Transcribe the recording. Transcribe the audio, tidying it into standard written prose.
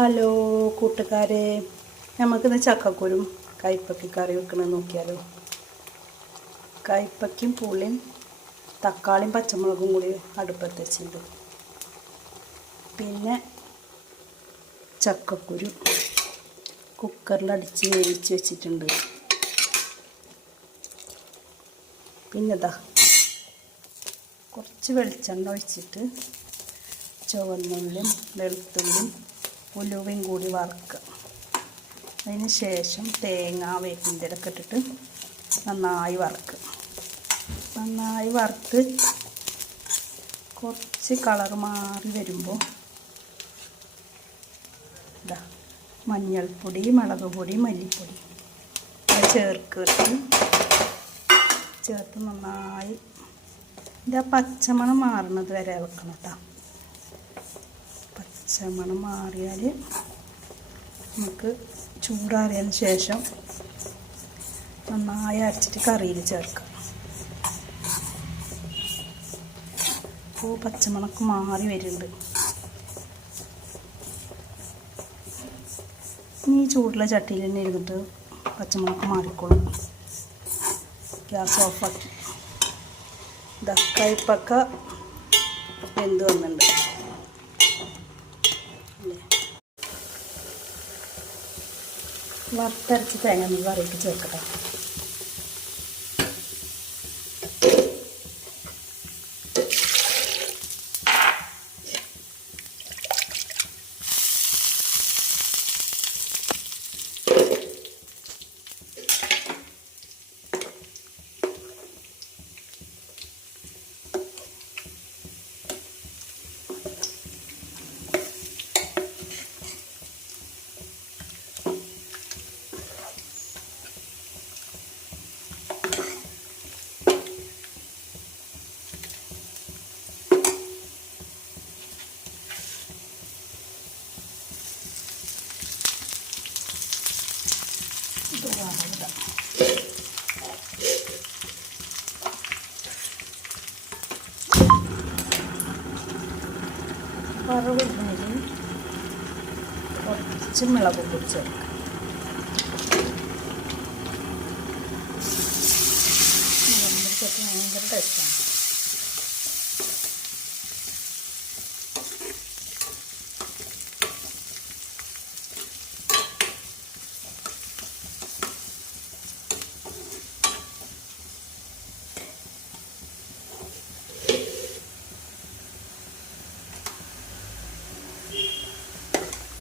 Hello കൂട്ടുകാരെ, നമുക്കിന്ന് ചക്കക്കുരും കയ്പ്പയ്ക്ക കറി വെക്കണമെന്ന് നോക്കിയാലോ. കയ്പ്പയ്ക്കും പുളിയും തക്കാളിയും പച്ചമുളകും കൂടി അടുപ്പത്ത് വെച്ചിട്ടുണ്ട്. പിന്നെ ചക്കക്കുരു കുക്കറിലടിച്ച് വേവിച്ച് വെച്ചിട്ടുണ്ട്. പിന്നെ കുറച്ച് വെളിച്ചെണ്ണ ഒഴിച്ചിട്ട് ചുവന്നുള്ളിയും വെളുത്തുള്ളിയും ഉലുവയും കൂടി വറുക്കുക. അതിന് ശേഷം തേങ്ങ വേപ്പിൻ്റെ ഇലയൊക്കെ ഇട്ടിട്ട് നന്നായി വറുക്കുക. നന്നായി വറുത്ത് കുറച്ച് കളർ മാറി വരുമ്പോൾ മഞ്ഞൾപ്പൊടി, മുളക് പൊടി, മല്ലിപ്പൊടി ചേർത്ത് നന്നായി ഇതിൻ്റെ പച്ചമണം മാറുന്നത് വരെ വെക്കണം കേട്ടോ. പച്ചമണം മാറിയാൽ നമുക്ക് ചൂടാറിയതിന് ശേഷം നന്നായി അരച്ചിട്ട് കറിയിൽ ചേർക്കാം. അപ്പോൾ പച്ചമണക്ക് മാറി വരുന്നുണ്ട്. ഈ ചൂടുള്ള ചട്ടിയിൽ തന്നെ ഇരുന്നിട്ട് പച്ചമണക്ക് മാറിക്കോളും. ഗ്യാസ് ഓഫാക്കി കയ്പ്പക്ക വെന്ത് വന്നിട്ടുണ്ട്. വറുത്തരച്ച് തേങ്ങ കറിയിട്ട് ചേർക്കട്ടെ. വറവിടുന്നതിൽ കുറച്ച് മുളക് പൊടി ചേർക്കാം. ഭയങ്കര ടേസ്റ്റാണ്.